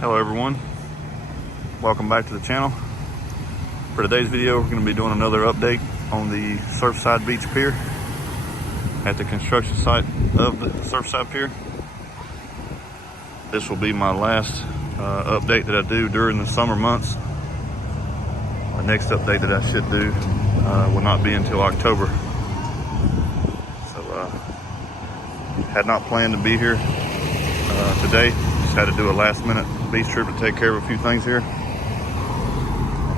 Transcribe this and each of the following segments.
Hello everyone, welcome back to the channel. For today's video, we're going to be doing another update on the Surfside Beach Pier at the construction site of the Surfside Pier. This will be my last update that I do during the summer months. The next update that I should do will not be until October. So had not planned to be here today. Just had to do a last minute beach trip to take care of a few things here. And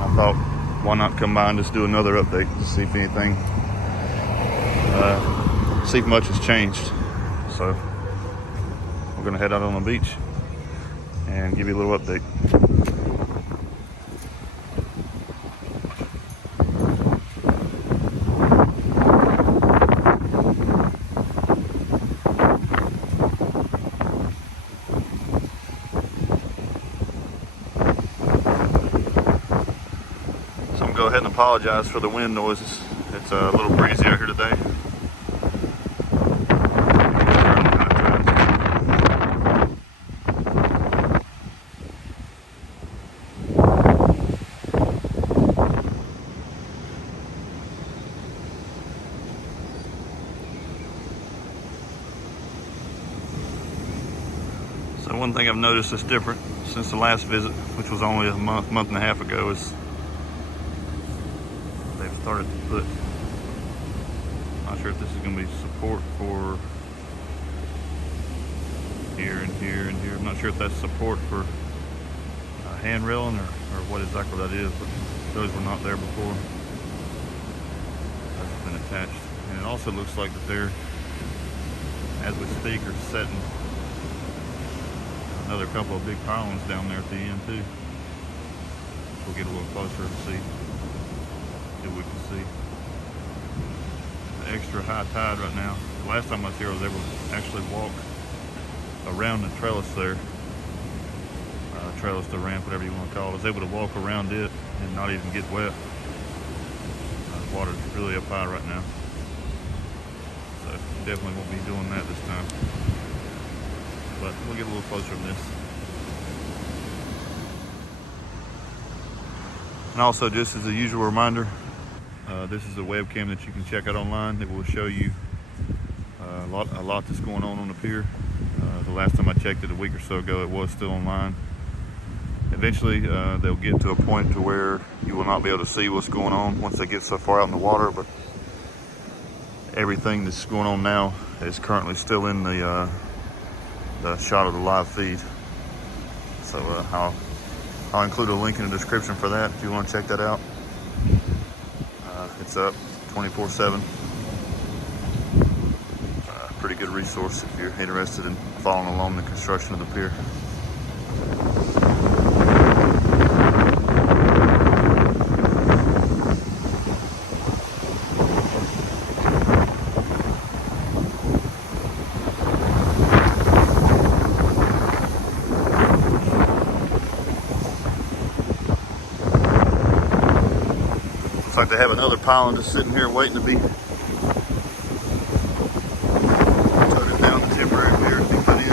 I thought, why not come by and just do another update to see if anything, see if much has changed. So we're gonna head out on the beach and give you a little update. Go ahead and apologize for the wind noises. It's a little breezy out here today. So one thing I've noticed that's different since the last visit, which was only a month and a half ago, is they've started to put, not sure if this is going to be support for here and here and here. I'm not sure if that's support for hand railing or what exactly that is, but those were not there before. That's been attached. And it also looks like that they're, as we speak, are setting another couple of big pylons down there at the end too. We'll get a little closer and see. We can see the extra high tide right now. The last time I was here, I was able to actually walk around the trellis there. Trellis, the ramp, whatever you want to call it. I was able to walk around it and not even get wet. The water's really up high right now. So definitely won't be doing that this time. But we'll get a little closer on this. And also, just as a usual reminder, this is a webcam that you can check out online that will show you a lot that's going on the pier. The last time I checked it a week or so ago, it was still online. Eventually, they'll get to a point to where you will not be able to see what's going on once they get so far out in the water, but everything that's going on now is currently still in the shot of the live feed. So I'll include a link in the description for that if you want to check that out. It's up 24/7. Pretty good resource if you're interested in following along the construction of the pier. Looks like they have another pylon just sitting here waiting to be toted down, the temporary pier to be put in.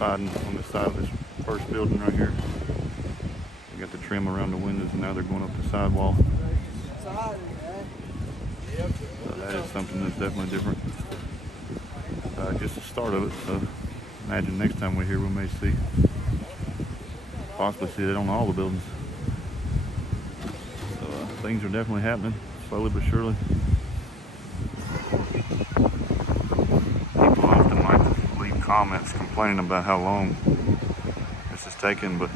siding on the side of this first building right here. They got the trim around the windows, and now they're going up the sidewall. So that is something that's definitely different. Just the start of it. So imagine next time we're here, we may possibly see it on all the buildings. So things are definitely happening, slowly but surely. People often like to leave comments complaining about how long this is taking, but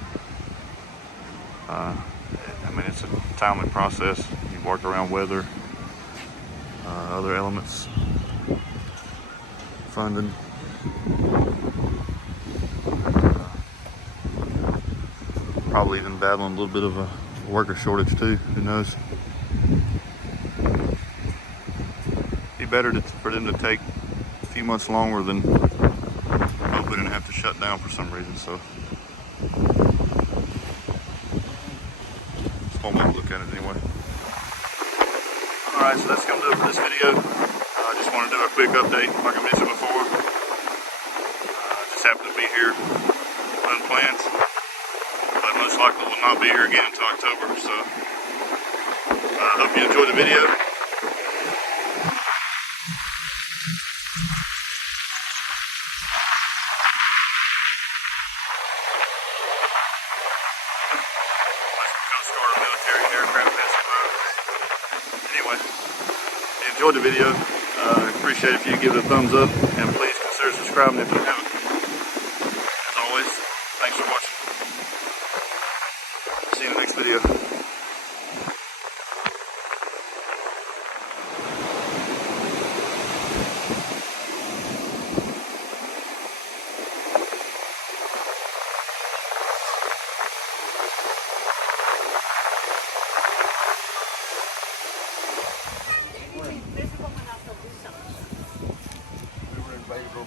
I mean, it's a timely process. You work around weather, other elements, funding. Probably even battling a little bit of a worker shortage too, who knows. Be better for them to take a few months longer than open and have to shut down for some reason. So it's one way to look at it anyway. Alright, so that's gonna do it for this video. I just want to do a quick update like I mentioned before. Just happened to be here unplanned, but most likely will not be here again until October. So I hope you enjoyed the video. Anyway, if you enjoyed the video, I appreciate it if you give it a thumbs up, and please consider subscribing if you haven't. As always, thanks for watching. See you in the next video. We were available.